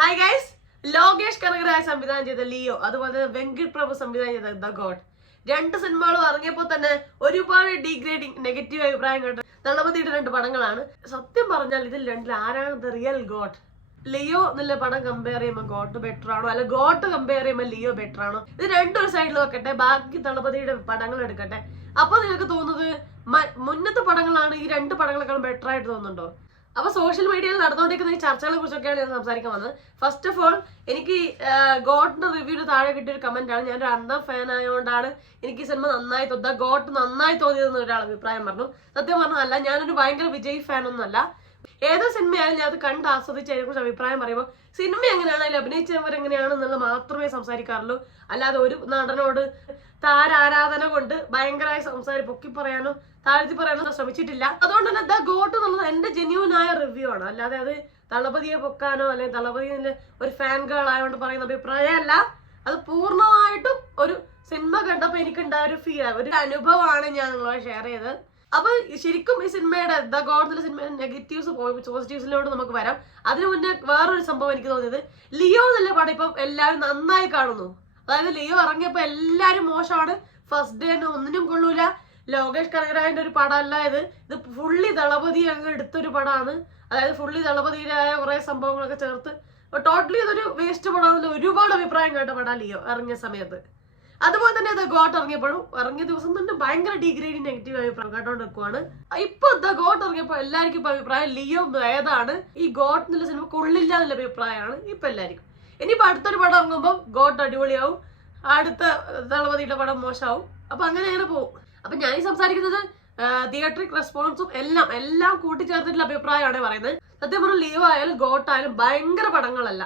Hi guys, Lokesh Kanakaraj സംവിധാനം ചെയ്ത Leo, അതുപോലെ തന്നെ വെങ്കട് പ്രഭു സംവിധാനം ചെയ്ത ദ ഗോഡ്, രണ്ട് സിനിമകളും ഇറങ്ങിയപ്പോൾ തന്നെ ഒരുപാട് ഡീഗ്രേഡിങ് നെഗറ്റീവ് അഭിപ്രായം കേട്ട തളപതിയുടെ രണ്ട് പടങ്ങളാണ്. സത്യം പറഞ്ഞാൽ ഇതിൽ രണ്ടിൽ ആരാണ് ദ റിയൽ ഗോഡ്? ലിയോ എന്നുള്ള പടം കമ്പയർ ചെയ്യുമ്പോൾ ഗോഡ് ബെറ്റർ ആണോ, അല്ല ഗോഡ് കമ്പയർ ചെയ്യുമ്പോൾ ലിയോ ബെറ്റർ ആണോ? ഇത് രണ്ടൊരു സൈഡിൽ വെക്കട്ടെ, ബാക്കി തളപതിയുടെ പടങ്ങൾ എടുക്കട്ടെ. അപ്പൊ നിങ്ങൾക്ക് തോന്നുന്നത് മുന്നത്തെ പടങ്ങളാണ് ഈ രണ്ട് പടങ്ങളെക്കാളും ബെറ്റർ ആയിട്ട് തോന്നുന്നുണ്ടോ? അപ്പൊ സോഷ്യൽ മീഡിയയിൽ നടന്നുകൊണ്ടിരിക്കുന്ന ഈ ചർച്ചകളെ കുറിച്ചൊക്കെയാണ് ഞാൻ സംസാരിക്കാൻ വന്നത്. ഫസ്റ്റ് ഓഫ് ഓൾ, എനിക്ക് ഗോഡിന്റെ റിവ്യൂവിന് താഴെ കിട്ടിയ ഒരു കമന്റ് ആണ്. ഞാനൊരു അന്ധം ഫാൻ ആയതുകൊണ്ടാണ് എനിക്ക് ഈ സിനിമ നന്നായി തോന്നുന്നത്, ഗോഡ് നന്നായി തോന്നിയതെന്ന് ഒരാൾ അഭിപ്രായം പറഞ്ഞു. സത്യം പറഞ്ഞല്ല, ഞാനൊരു ഭയങ്കര വിജയ് ഫാൻ ഒന്നുമല്ല. ഏതോ സിനിമയായാലും ഞാൻ അത് കണ്ട് ആസ്വദിച്ച് അതിനെ കുറിച്ച് അഭിപ്രായം പറയുമ്പോൾ സിനിമ എങ്ങനെയാണ്, അതിൽ അഭിനയിച്ചവരെങ്ങനെയാണെന്നുള്ളത് മാത്രമേ സംസാരിക്കാറുള്ളൂ. അല്ലാതെ ഒരു നടനോട് താരാരാധന കൊണ്ട് ഭയങ്കരമായി പൊക്കി പറയാനോ താഴ്ത്തി പറയാനോ ശ്രമിച്ചിട്ടില്ല. അതുകൊണ്ട് തന്നെ ദ ഗോട്ട് എന്നുള്ളത് എന്റെ ജെന്യൂനായ റിവ്യൂ ആണ്. അല്ലാതെ അത് തളപതിയെ പൊക്കാനോ അല്ലെങ്കിൽ തളപതിന്റെ ഒരു ഫാൻ ഗേൾ ആയതുകൊണ്ട് പറയുന്ന അഭിപ്രായമല്ല. അത് പൂർണ്ണമായിട്ടും ഒരു സിനിമ കണ്ടപ്പോൾ എനിക്കുണ്ടായ ഒരു ഫീൽ, ഒരു അനുഭവമാണ് ഞാൻ നിങ്ങളോട് ഷെയർ ചെയ്തത്. അപ്പൊ ശരിക്കും ഈ സിനിമയുടെ ദ ഗോഡ് എന്നുള്ള സിനിമയുടെ നെഗറ്റീവ്സ് പോസിറ്റീവ്സിലോട്ട് നമുക്ക് വരാം. അതിനു മുന്നേ വേറൊരു സംഭവം എനിക്ക് തോന്നിയത്, ലിയോ എന്നുള്ള പടം ഇപ്പം എല്ലാവരും നന്നായി കാണുന്നു. അതായത് ലിയോ ഇറങ്ങിയപ്പോ എല്ലാരും മോശമാണ്, ഫസ്റ്റ് ഡേ തന്നെ ഒന്നിനും കൊള്ളൂല, ലോകേഷ് കനകരാജിന്റെ ഒരു പടമല്ല ഇത് ഫുള്ളി തളപതി അങ്ങ് എടുത്തൊരു പടമാണ്. അതായത് ഫുള്ളി തളപതിയിലായ കുറെ സംഭവങ്ങളൊക്കെ ചേർത്ത് ടോട്ടലി ഇതൊരു വേസ്റ്റ് പടമാണെന്നുള്ള ഒരുപാട് അഭിപ്രായം കേട്ട പടം ലിയോ ഇറങ്ങിയ സമയത്ത്. അതുപോലെ തന്നെ ദ ഗോട്ട് ഇറങ്ങിയ ദിവസം തന്നെ ഭയങ്കര ഡിഗ്രേഡിങ് നെഗറ്റീവ് അഭിപ്രായം കേട്ടോണ്ട് നിൽക്കുവാണ്. ഇപ്പൊ ദ ഗോട്ട് ഇറങ്ങിയപ്പോൾ എല്ലാവർക്കും ഇപ്പൊ അഭിപ്രായം ലിയോ ഏതാണ്, ഈ ഗോട്ട് എന്നുള്ള സിനിമ കൊള്ളില്ല എന്നുള്ള അഭിപ്രായമാണ് ഇപ്പൊ എല്ലാവർക്കും. ഇനിയിപ്പോ അടുത്തൊരു പടം ഇറങ്ങുമ്പോൾ ഗോട്ട് അടിപൊളിയാവും, അടുത്ത തളപതിയുടെ പടം മോശമാവും. അപ്പൊ അങ്ങനെ പോകും. അപ്പൊ ഞാൻ ഈ സംസാരിക്കുന്നത് തിയേറ്ററിക് റെസ്പോൺസും എല്ലാം കൂട്ടിച്ചേർത്തിട്ടുള്ള അഭിപ്രായമാണ് പറയുന്നത്. സത്യം പറഞ്ഞാൽ ലിയോ ആയാലും ഗോട്ട് ആയാലും ഭയങ്കര പടങ്ങളല്ല.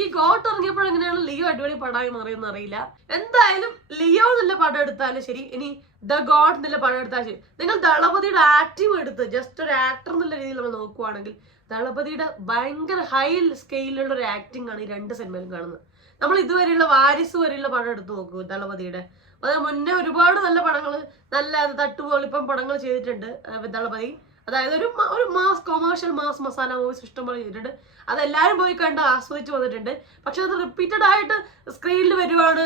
ഈ ഗോട്ട് ഇറങ്ങിയപ്പോൾ എങ്ങനെയാണ് ലിയോ അടിപൊളി പടമായി മാറിയെന്ന് അറിയില്ല. എന്തായാലും ലിയോ എന്നുള്ള പടം എടുത്താലും ശരി, ഇനി ദ ഗോഡ് എന്നുള്ള പടം എടുത്താലും ശരി, നിങ്ങൾ ദളപതിയുടെ ആക്ടിങ് എടുത്ത് ജസ്റ്റ് ഒരു ആക്ടർ എന്നുള്ള രീതിയിൽ നമ്മൾ നോക്കുവാണെങ്കിൽ ദളപതിയുടെ ഭയങ്കര ഹൈ സ്കെയിലുള്ള ഒരു ആക്ടിങ് ആണ് ഈ രണ്ട് സിനിമയിലും കാണുന്നത്. നമ്മൾ ഇതുവരെയുള്ള വാരിസ് വരെയുള്ള പടം എടുത്ത് നോക്കൂ ദളപതിയുടെ. അതായത് മുന്നേ ഒരുപാട് നല്ല പടങ്ങൾ, നല്ല തട്ടുപൊളിപ്പം പടങ്ങൾ ചെയ്തിട്ടുണ്ട് ദളപതി. അതായത് ഒരു mass commercial mass masala movies ഇഷ്ടംപോലെ ചെയ്തിട്ടുണ്ട്. അതെല്ലാവരും പോയി കണ്ട് ആസ്വദിച്ച് വന്നിട്ടുണ്ട്. പക്ഷെ അത് റിപ്പീറ്റഡ് ആയിട്ട് സ്ക്രീനിൽ വരുവാണ്,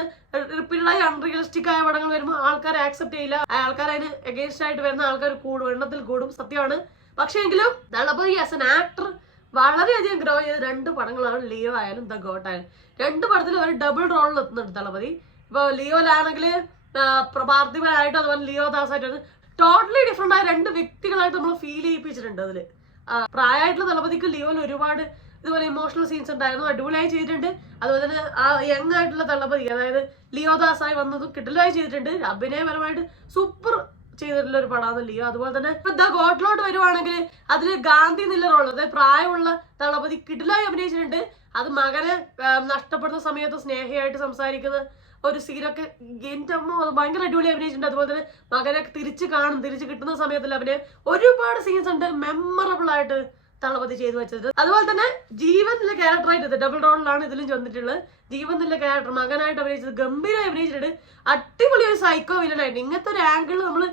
റിപ്പീറ്റഡായി അൺറിയലിസ്റ്റിക് ആയ പടങ്ങൾ വരുമ്പോൾ ആൾക്കാരെ ആക്സെപ്റ്റ് ചെയ്യില്ല, ആൾക്കാർ അതിന് എഗെയിൻസ്റ്റ് ആയിട്ട് വരുന്ന ആൾക്കാർ എണ്ണത്തിൽ കൂടും, സത്യമാണ്. പക്ഷെ എങ്കിലും ദളപതി ആസ് എൻ ആക്ടർ വളരെയധികം ഗ്രോ ചെയ്ത രണ്ട് പടങ്ങളാണ് ലിയോ ആയാലും ദ ഗോട്ട് ആയാലും. രണ്ട് പടത്തിലും അവർ ഡബിൾ റോളിൽ എത്തുന്നുണ്ട് ദളപതി. ഇപ്പൊ ലിയോയിലാണെങ്കിൽ പാർത്ഥിവനായിട്ടും അതുപോലെ ലിയോ ദാസായിട്ടും ടോട്ടലി ഡിഫറെന്റ് ആയ രണ്ട് വ്യക്തികളായിട്ട് നമ്മൾ ഫീൽ ചെയ്യിപ്പിച്ചിട്ടുണ്ട് അതില്. പ്രായമായിട്ടുള്ള ദളപതിക്ക് ലിയോയിൽ ഒരുപാട് ഇതുപോലെ ഇമോഷണൽ സീൻസ് ഉണ്ടായിരുന്നു, അടിപൊളിയായി ചെയ്തിട്ടുണ്ട്. അതുപോലെ തന്നെ ആ യങ് ആയിട്ടുള്ള ദളപതി, അതായത് ലിയോ ദാസായി വന്നതും കിട്ടലായി ചെയ്തിട്ടുണ്ട്. അഭിനയപരമായിട്ട് സൂപ്പർ ചെയ്തിട്ടുള്ള ഒരു പടമാണ് ലിയോ. അതുപോലെ തന്നെ ഇപ്പൊ ദ ഗോട്ടിലോട്ട് വരുവാണെങ്കിൽ അതില് ഗാന്ധി എന്നുള്ള റോൾ, അതായത് പ്രായമുള്ള ദളപതി കിടിലായി അഭിനയിച്ചിട്ടുണ്ട്. അത് മകനെ നഷ്ടപ്പെടുന്ന സമയത്ത് സ്നേഹയായിട്ട് സംസാരിക്കുന്ന ഒരു സീനൊക്കെ എന്റെ അമ്മ ഭയങ്കര അടിപൊളി അഭിനയിച്ചിട്ടുണ്ട്. അതുപോലെ തന്നെ മകനെ തിരിച്ച് കിട്ടുന്ന സമയത്തിൽ അഭിനയം ഒരുപാട് സീൻസ് ഉണ്ട്, മെമ്മറബിൾ ആയിട്ട് തളപതി ചെയ്തു വെച്ചത്. അതുപോലെ തന്നെ ജീവൻ എന്നുള്ള ക്യാരക്ടറായിട്ട് ഡബിൾ റോളിലാണ് ഇതിലും ചെന്നിട്ടുള്ളത്. ജീവൻ എന്നുള്ള ക്യാരക്ടർ മകനായിട്ട് അഭിനയിച്ചത് ഗംഭീരമായി അഭിനയിച്ചിട്ടുണ്ട്. അടിപൊളി ഒരു സൈക്കോ വില്ലനായിട്ട്. ഇങ്ങനത്തെ ഒരു ആംഗിൾ നമ്മൾ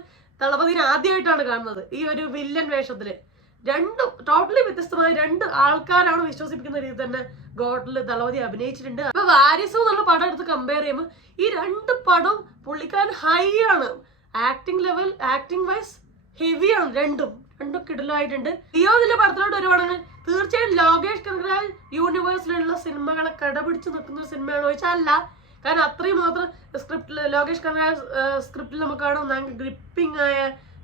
തളപതിനെ ആദ്യമായിട്ടാണ് കാണുന്നത് ഈ ഒരു വില്ലൻ വേഷത്തില്. രണ്ടും ടോട്ടലി വ്യത്യസ്തമായ രണ്ട് ആൾക്കാരാണ് വിശ്വസിപ്പിക്കുന്ന രീതിയിൽ തന്നെ ഗോട്ടില് തളപതി അഭിനയിച്ചിട്ടുണ്ട്. അപ്പൊ വാരിസും എന്നുള്ള പടം എടുത്ത് കമ്പയർ ചെയ്യുമ്പോൾ ഈ രണ്ട് പടം പുള്ളിക്കാരൻ ഹൈ ആണ്, ആക്ടിംഗ് വൈസ് ഹെവിയാണ്. രണ്ടും കിടലായിട്ടുണ്ട്. ലിയോ എന്നുള്ള പടത്തിലോട്ട് വരുവാണെങ്കിൽ തീർച്ചയായും ലോകേഷ് കനകരാജ് യൂണിവേഴ്സിലുള്ള സിനിമകളെ കടപിടിച്ച് നിൽക്കുന്ന ഒരു സിനിമയാണെന്ന് ചോദിച്ചാൽ അല്ല. കാരണം അത്രയും മാത്രം സ്ക്രിപ്റ്റിൽ ലോകേഷ് കനകരാജ് സ്ക്രിപ്റ്റിൽ നമുക്ക് കാണാം, നമുക്ക് ഗ്രിപ്പിംഗ് ആയ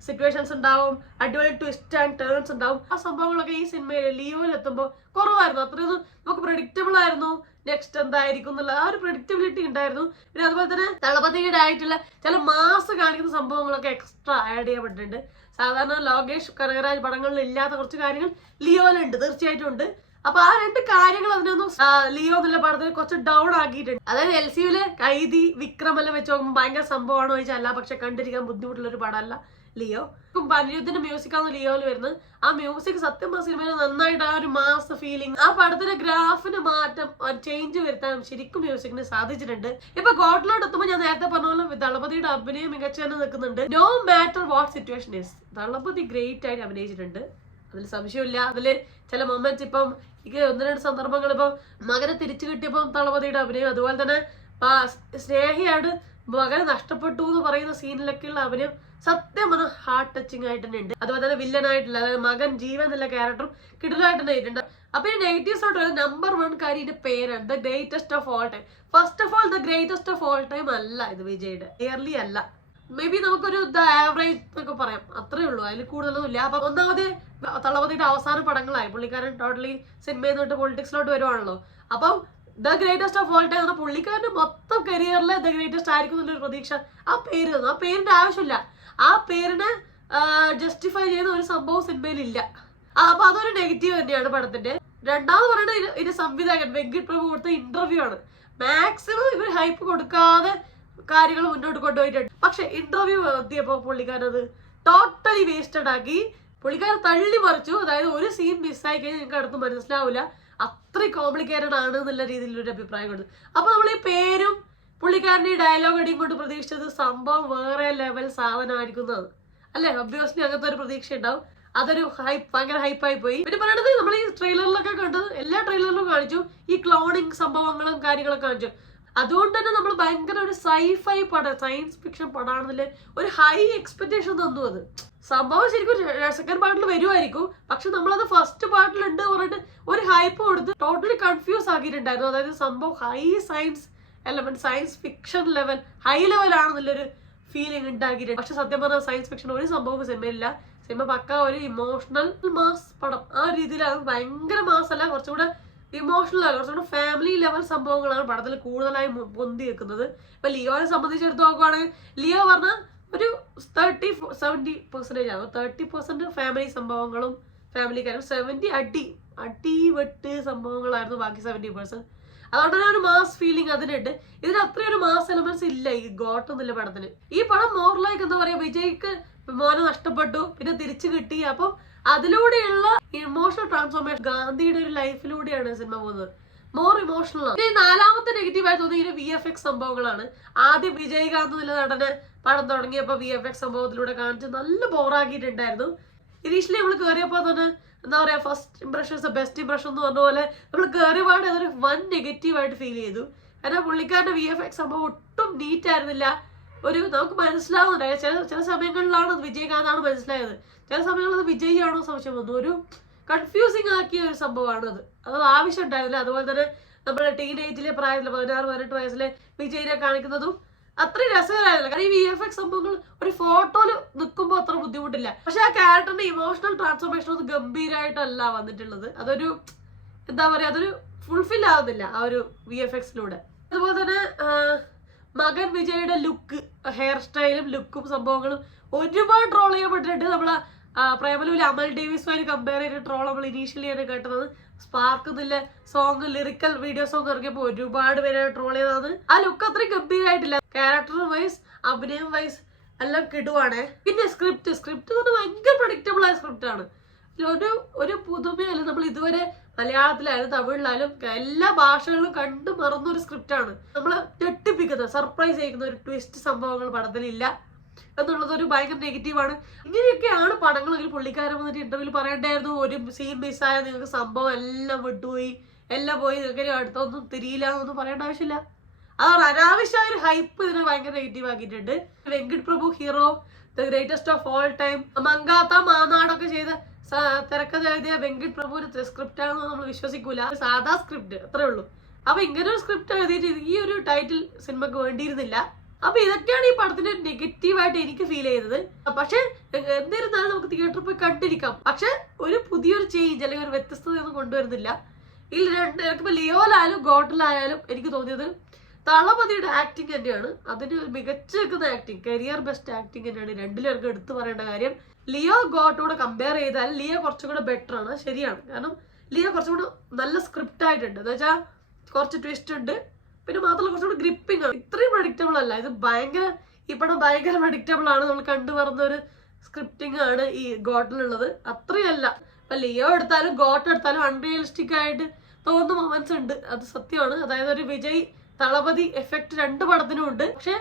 സിറ്റുവേഷൻസ് ഉണ്ടാവും, അടിപൊളി ട്വിസ്റ്റ് ആൻഡ് ടേൺസ് ഉണ്ടാവും. ആ സംഭവങ്ങളൊക്കെ ഈ സിനിമയിൽ ലിയോയിൽ എത്തുമ്പോൾ കുറവായിരുന്നു. അത്രയൊന്നും നമുക്ക് പ്രഡിക്റ്റബിൾ ആയിരുന്നു നെക്സ്റ്റ് എന്തായിരിക്കും എന്നുള്ള ആ ഒരു പ്രഡിക്റ്റബിലിറ്റി ഉണ്ടായിരുന്നു. പിന്നെ അതുപോലെ തന്നെ തളപതിയുടെ ആയിട്ടുള്ള ചില മാസ് കാണിക്കുന്ന സംഭവങ്ങളൊക്കെ എക്സ്ട്രാ ആഡ് ചെയ്യപ്പെട്ടിട്ടുണ്ട്. സാധാരണ ലോകേഷ് കനകരാജ് പടങ്ങളിൽ ഇല്ലാത്ത കുറച്ച് കാര്യങ്ങൾ ലിയോയിലുണ്ട്, തീർച്ചയായിട്ടും ഉണ്ട്. അപ്പൊ ആ രണ്ട് കാര്യങ്ങൾ അതിനൊന്നും ലിയോ എന്നുള്ള പടത്തിൽ കുറച്ച് ഡൗൺ ആക്കിയിട്ടുണ്ട്. അതായത് LCUലെ കൈദി വിക്രമെല്ലാം വെച്ച് നോക്കുമ്പോൾ ഭയങ്കര സംഭവമാണോ ചോദിച്ചാൽ അല്ല, പക്ഷെ കണ്ടിരിക്കാൻ ബുദ്ധിമുട്ടുള്ള ഒരു പടമല്ല ലിയോ. അനിരുദ്ധിന്റെ മ്യൂസിക്കാണ് ലിയോയിൽ വരുന്നത്. ആ മ്യൂസിക് സത്യം സിനിമയിൽ നന്നായിട്ട് ആ ഒരു മാസ് ഫീലിംഗ്, ആ പടത്തിന്റെ ഗ്രാഫിന് മാറ്റം ചേഞ്ച് വരുത്താൻ ശരിക്കും മ്യൂസിക്കിന് സാധിച്ചിട്ടുണ്ട്. ഇപ്പൊ ഗോട്ടിലോട്ട് എത്തുമ്പോൾ ഞാൻ നേരത്തെ പറഞ്ഞ പോലെ ദളപതിയുടെ അഭിനയം മികച്ചു തന്നെ നിൽക്കുന്നുണ്ട്. No matter what situation is, Thalapathy great ആയിട്ട് അഭിനയിച്ചിട്ടുണ്ട്. അതിൽ സംശയമില്ല. അതില് ചില മൊമെന്റ്സ് ഇപ്പം എനിക്ക് 1-2 സന്ദർഭങ്ങൾ ഇപ്പം മകനെ തിരിച്ചു കിട്ടിയപ്പം തളപതിയുടെ അഭിനയം, അതുപോലെ തന്നെ സ്നേഹിയാണ് മകനെ നഷ്ടപ്പെട്ടു എന്ന് പറയുന്ന സീനിലൊക്കെയുള്ള അഭിനയം സത്യം പറഞ്ഞ ഹാർട്ട് ടച്ചിങ് ആയിട്ട് തന്നെ ഉണ്ട്. അതുപോലെ തന്നെ വില്ലനായിട്ടില്ല, അതായത് മകൻ ജീവൻ എന്നുള്ള ക്യാരക്ടറും കിടിലായിട്ട് തന്നെ ആയിട്ടുണ്ട്. അപ്പൊ ഈ നെഗറ്റീവ്സ് ആയിട്ട് നമ്പർ 1 കാര്യത്തിന്റെ പേരാണ് the greatest of all time. First of all the greatest of all time അല്ല ഇത് വിജയുടെ, ക്ലിയർലി അല്ല. മേ ബി നമുക്കൊരു ദ ആവറേജ് എന്നൊക്കെ പറയാം, അത്രേ ഉള്ളൂ, അതിൽ കൂടുതലൊന്നും ഇല്ല. അപ്പൊ ഒന്നാമത് തളപതിയുടെ അവസാന പടങ്ങളായി പുള്ളിക്കാരൻ ടോട്ടലി സിനിമയിൽ തൊട്ട് പൊളിറ്റിക്സിലോട്ട് വരുവാണല്ലോ. അപ്പം the greatest of all time പുള്ളിക്കാരന്റെ മൊത്തം കരിയറിലെ ദ ഗ്രേറ്റസ്റ്റ് ആയിരിക്കും എന്നുള്ളൊരു പ്രതീക്ഷ ആ പേര് തന്നു. ആ പേരിന്റെ ആവശ്യമില്ല, ആ പേരിനെ ജസ്റ്റിഫൈ ചെയ്യുന്ന ഒരു സംഭവം സിനിമയിലില്ല. അപ്പൊ അതൊരു നെഗറ്റീവ് തന്നെയാണ് പടത്തിന്റെ. രണ്ടാമത് പറയുന്നത് ഇതിന്റെ സംവിധായകൻ വെങ്കിട്ട് പ്രഭു കൊടുത്ത ഇന്റർവ്യൂ ആണ്. മാക്സിമം ഇവർ ഹൈപ്പ് കൊടുക്കാതെ കാര്യങ്ങൾ മുന്നോട്ട് കൊണ്ടുപോയിട്ടുണ്ട്. പക്ഷെ ഇന്റർവ്യൂ എത്തിയപ്പോ പുള്ളിക്കാരൻ അത് ടോട്ടലി വേസ്റ്റഡ് ആക്കി, പുള്ളിക്കാരൻ തള്ളി മറിച്ചു. അതായത് ഒരു സീൻ മിസ്സായി കഴിഞ്ഞാൽ നിങ്ങൾക്ക് അടുത്ത് മനസ്സിലാവില്ല, അത്രയും കോംപ്ലിക്കേറ്റഡ് ആണ് എന്നുള്ള രീതിയിലൊരു അഭിപ്രായം കൊടുത്തു. അപ്പൊ നമ്മൾ ഈ പേരും പുള്ളിക്കാരൻ്റെ ഈ ഡയലോഗ് അടിയും കൊണ്ട് പ്രതീക്ഷിച്ചത് സംഭവം വേറെ ലെവൽ സാധനമായിരിക്കുന്നത് അല്ലേ? ഒബ്വിയസ്ലി അങ്ങനത്തെ ഒരു പ്രതീക്ഷ ഉണ്ടാവും. അതൊരു ഭയങ്കര ഹൈപ്പായി പോയി. പിന്നെ പറയണത് നമ്മൾ ഈ ട്രെയിലറിലൊക്കെ കണ്ടത്, എല്ലാ ട്രെയിലറിലും കാണിച്ചു ഈ ക്ലോണിങ് സംഭവങ്ങളും കാര്യങ്ങളൊക്കെ കാണിച്ചു. അതുകൊണ്ട് തന്നെ നമ്മൾ ഭയങ്കര ഒരു സൈഫൈ പടം, സയൻസ് ഫിക്ഷൻ പടമാണെന്നില്ല ഒരു ഹൈ എക്സ്പെക്ടേഷൻ തന്നു. അത് സംഭവം ശരിക്കും സെക്കൻഡ് പാർട്ടിൽ വരുമായിരിക്കും, പക്ഷെ നമ്മളത് ഫസ്റ്റ് പാർട്ടിലുണ്ട് പറഞ്ഞിട്ട് ഒരു ഹൈപ്പ് കൊടുത്ത് ടോട്ടലി കൺഫ്യൂസ് ആക്കിയിട്ടുണ്ടായിരുന്നു. അതായത് സംഭവം high science element, science fiction level, high level ആണെന്നുള്ളൊരു ഫീലിംഗ് ഉണ്ടാക്കിയിട്ടുണ്ട്. പക്ഷെ സത്യം പറഞ്ഞാൽ സയൻസ് ഫിക്ഷൻ ഒരു സംഭവം സിനിമയില്ല. സിനിമ പക്ക ഒരു ഇമോഷണൽ മാസ് പടം, ആ രീതിയിലാണ്. ഭയങ്കര മാസ് അല്ല, കുറച്ചുകൂടെ ഇമോഷണൽ ആണ്, കുറച്ചുകൂടെ ഫാമിലി ലെവൽ സംഭവങ്ങളാണ് പടത്തിൽ കൂടുതലായി പൊന്തി വെക്കുന്നത്. ഇപ്പൊ ലിയോനെ സംബന്ധിച്ചെടുത്ത് നോക്കുവാണെങ്കിൽ ലിയോ പറഞ്ഞാൽ ഒരു 30-70% ആണ്. 30% ഫാമിലി സംഭവങ്ങളും ഫാമിലി കാര്യം, 70 അടി വെട്ട് സംഭവങ്ങളായിരുന്നു ബാക്കി 70%. അതുകൊണ്ട് തന്നെ ഒരു മാസ് ഫീലിംഗ് അതിനുണ്ട്. ഇതിന് അത്രയൊരു മാസ് എലമെന്റ്സ് ഇല്ല ഈ ഗോട്ട് എന്നുള്ള പടത്തിന്. ഈ പടം മോർ ലൈക്ക് എന്താ പറയാ, വിജയ്ക്ക് മോനെ നഷ്ടപ്പെട്ടു പിന്നെ തിരിച്ചു കിട്ടി, അപ്പം അതിലൂടെയുള്ള ഇമോഷണൽ ട്രാൻസ്ഫോർമേഷൻ, ഗാന്ധിയുടെ ഒരു ലൈഫിലൂടെയാണ് സിനിമ പോകുന്നത്, മോർ ഇമോഷണൽ ആണ്. ഇനി നാലാമത്തെ നെഗറ്റീവായി തോന്നിയ VFX സംഭവങ്ങളാണ്. ആദ്യം വിജയകാന്ത് എന്നുള്ള നടനെ പടം തുടങ്ങിയപ്പോ VFX സംഭവത്തിലൂടെ കാണിച്ച് നല്ല ബോറാക്കിയിട്ടുണ്ടായിരുന്നു. ഇനീഷ്യലി നമ്മൾ കയറിയപ്പോ തന്നെ എന്താ പറയാ, ഫസ്റ്റ് ഇംപ്രഷൻ ബെസ്റ്റ് ഇംപ്രഷൻ എന്ന് പറഞ്ഞ പോലെ നമ്മൾ കയറിയപാട് അതൊരു വൺ നെഗറ്റീവായിട്ട് ഫീൽ ചെയ്തു. കാരണം പുള്ളിക്കാരുടെ VFX സംഭവം ഒട്ടും നീറ്റ് ആയിരുന്നില്ല. ഒരു നമുക്ക് മനസ്സിലാവുന്നുണ്ടായി, ചില സമയങ്ങളിലാണ് വിജയകാന്താണ് മനസ്സിലായത്, ചില സമയങ്ങളിൽ അത് വിജയാണോ സംശയം വന്നു. ഒരു കൺഫ്യൂസിങ് ആക്കിയ ഒരു സംഭവമാണ് അത് ആവശ്യം ഉണ്ടായിരുന്നില്ല. അതുപോലെ തന്നെ നമ്മുടെ ടീനേജിലെ പ്രായത്തിലെ 16-18 വയസ്സിലെ വിജയിനെ കാണിക്കുന്നതും അത്രയും രസകരമായിരുന്നില്ല. കാരണം ഈ VFX സംഭവങ്ങൾ ഒരു ഫോട്ടോയിൽ നിൽക്കുമ്പോൾ അത്ര ബുദ്ധിമുട്ടില്ല, പക്ഷെ ആ ക്യാരക്ടറിന്റെ ഇമോഷണൽ ട്രാൻസ്ഫോർമേഷൻ ഒന്നും ഗംഭീരമായിട്ടല്ല വന്നിട്ടുള്ളത്. അതൊരു എന്താ പറയാ, അതൊരു ഫുൾഫിൽ ആവുന്നില്ല ആ ഒരു VFXലൂടെ. അതുപോലെ തന്നെ മകൻ വിജയുടെ ലുക്ക്, ഹെയർ സ്റ്റൈലും ലുക്കും സംഭവങ്ങളും ഒരുപാട് ട്രോൾ ചെയ്യപ്പെട്ടിട്ടുണ്ട്. നമ്മളെ പ്രേമലൂരിൽ അമൽ ഡേവിസുമായി കമ്പയർ ചെയ്ത ട്രോൾ നമ്മൾ ഇനീഷ്യലിയാണ് കേട്ടത്. സ്പാർക്ക് എന്നുള്ള സോങ്, ലിറിക്കൽ വീഡിയോ സോങ് ഇറങ്ങിയപ്പോൾ ഒരുപാട് പേരെ ട്രോൾ ചെയ്തതാണ്. ആ ലുക്ക് അത്രയും ഗംഭീരമായിട്ടില്ല. ക്യാരക്ടർ വൈസ്, അഭിനയം വൈസ് എല്ലാം കിടുവാണ്. പിന്നെ സ്ക്രിപ്റ്റ് എന്ന് ഭയങ്കര പ്രഡിക്റ്റബിൾ ആയ സ്ക്രിപ്റ്റ് ആണ്. ഒരു പുതുമയല്ല, നമ്മൾ ഇതുവരെ മലയാളത്തിലായാലും തമിഴിലായാലും എല്ലാ ഭാഷകളിലും കണ്ടു മറന്നൊരു സ്ക്രിപ്റ്റാണ്. നമ്മളെ ഞെട്ടിപ്പിക്കുന്ന, സർപ്രൈസ് ചെയ്യുന്ന ഒരു ട്വിസ്റ്റ് സംഭവങ്ങൾ പടത്തിലില്ല എന്നുള്ളത് ഒരു ഭയങ്കര നെഗറ്റീവാണ്. ഇങ്ങനെയൊക്കെയാണ് പടങ്ങളെങ്കിൽ പുള്ളിക്കാരൻ വന്നിട്ട് ഇന്റർവ്യൂവിൽ പറയണ്ടായിരുന്നു, ഒരു സീൻ മിസ്സായാൽ നിങ്ങൾക്ക് സംഭവം എല്ലാം വിട്ടുപോയി, എല്ലാം പോയി, നിങ്ങൾക്ക് അടുത്തൊന്നും തിരിയില്ല എന്നൊന്നും പറയേണ്ട ആവശ്യമില്ല. അതാണ് അനാവശ്യമായ ഒരു ഹൈപ്പ് ഇതിനെ ഭയങ്കര നെഗറ്റീവ് ആക്കിയിട്ടുണ്ട്. Venkat Prabhu hero, the greatest of all time, Mankatha മാനാടൊക്കെ ചെയ്ത തിരക്കഥ എഴുതിയ വെങ്കിട്ട് പ്രഭുവിന്റെ സ്ക്രിപ്റ്റ് ആണെന്ന് നമ്മൾ വിശ്വസിക്കൂല. സാധാ സ്ക്രിപ്റ്റ് അത്രേ ഉള്ളൂ. അപ്പൊ ഇങ്ങനെ ഒരു സ്ക്രിപ്റ്റ് എഴുതിയിട്ട് ഈ ഒരു ടൈറ്റിൽ സിനിമക്ക് വേണ്ടിയിരുന്നില്ല. അപ്പൊ ഇതൊക്കെയാണ് ഈ പടത്തിന്റെ നെഗറ്റീവായിട്ട് എനിക്ക് ഫീൽ ചെയ്തത്. പക്ഷെ എന്നിരുന്നാലും നമുക്ക് തിയേറ്ററിൽ പോയി കണ്ടിരിക്കാം. പക്ഷെ ഒരു പുതിയൊരു ചേഞ്ച് അല്ലെങ്കിൽ ഒരു വ്യത്യസ്തതയൊന്നും കൊണ്ടുവരുന്നില്ല. എനിക്കിപ്പോ ലിയോയിലായാലും ഗോട്ടിലായാലും എനിക്ക് തോന്നിയത് തളപതിയുടെ ആക്ടിങ് തന്നെയാണ്. അതിന് മികച്ചു നിൽക്കുന്ന ആക്ടിങ്, കരിയർ ബെസ്റ്റ് ആക്ടിങ് തന്നെയാണ്. രണ്ടിലും എടുത്തു പറയേണ്ട കാര്യം. ലിയോ ഗോട്ടോടെ കമ്പയർ ചെയ്താൽ ലിയോ കുറച്ചും കൂടെ ബെറ്റർ ആണ്, ശരിയാണ്. കാരണം ലിയോ കുറച്ചും കൂടെ നല്ല സ്ക്രിപ്റ്റ് ആയിട്ടുണ്ട്, എന്ന് വെച്ചാൽ കുറച്ച് ട്വിസ്റ്റ് ഉണ്ട്. പിന്നെ മാത്രമല്ല കുറച്ചുകൂടി ഗ്രിപ്പിംഗ് ആണ്. ഇത്രയും പ്രഡിക്റ്റബിൾ അല്ല ഇത്. ഈ പടം ഭയങ്കര പ്രഡിക്റ്റബിൾ ആണ്. നമ്മൾ കണ്ടു പറഞ്ഞ ഒരു സ്ക്രിപ്റ്റിംഗ് ആണ് ഈ ഗോട്ടിലുള്ളത്. അത്രയല്ല. ഇപ്പൊ ലിയോ എടുത്താലും ഗോട്ട് എടുത്താലും അൺറിയലിസ്റ്റിക് ആയിട്ട് തോന്നുന്ന മൊമെന്റ്സ് ഉണ്ട്, അത് സത്യമാണ്. അതായത് ഒരു വിജയ് തളപതി എഫക്ട് രണ്ട് പടത്തിനും ഉണ്ട്. പക്ഷെ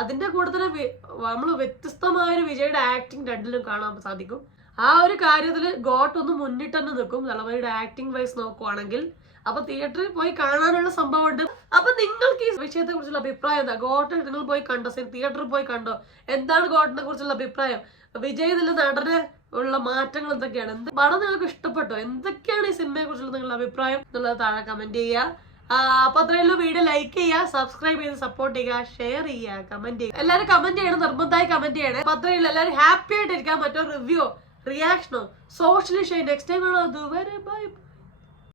അതിന്റെ കൂടെ തന്നെ നമ്മൾ വ്യത്യസ്തമായ ഒരു വിജയുടെ ആക്ടിങ് രണ്ടിലും കാണാൻ സാധിക്കും. ആ ഒരു കാര്യത്തിൽ ഗോട്ട് ഒന്ന് മുന്നിട്ട് തന്നെ നിൽക്കും ദളപതിയുടെ ആക്ടിങ് വൈസ് നോക്കുവാണെങ്കിൽ. അപ്പൊ തിയേറ്ററിൽ പോയി കാണാനുള്ള സംഭവം ഉണ്ട്. അപ്പൊ നിങ്ങൾക്ക് ഈ വിഷയത്തെ കുറിച്ചുള്ള അഭിപ്രായം എന്താ? ഗോട്ട് നിങ്ങൾ പോയി കണ്ടോ? തിയേറ്ററിൽ പോയി കണ്ടോ? എന്താണ് ഗോട്ടിനെ കുറിച്ചുള്ള അഭിപ്രായം? വിജയ് ഇതിൽ നടന് ഉള്ള മാറ്റങ്ങൾ എന്തൊക്കെയാണ്? പടം നിങ്ങൾക്ക് ഇഷ്ടപ്പെട്ടോ? എന്തൊക്കെയാണ് ഈ സിനിമയെ കുറിച്ചുള്ള നിങ്ങളുടെ അഭിപ്രായം എന്നുള്ളത് താഴെ കമന്റ് ചെയ്യുക. അപ്പൊ അത്രയുള്ള വീഡിയോ ലൈക്ക് ചെയ്യുക, സബ്സ്ക്രൈബ് ചെയ്ത് സപ്പോർട്ട് ചെയ്യുക, ഷെയർ ചെയ്യുക, കമന്റ് ചെയ്യുക. എല്ലാവരും കമന്റ് ചെയ്യണം, നിർബന്ധമായി കമന്റ് ചെയ്യണേ. അപ്പൊ അത്രയുള്ള എല്ലാവരും ഹാപ്പി ആയിട്ടിരിക്കാൻ. മറ്റോ റിവ്യൂ, റിയാക്ഷനോ, സോഷ്യൽ ഷെയർ നെക്സ്റ്റ് ടൈം ആണോ? അതുവരെ ബൈ.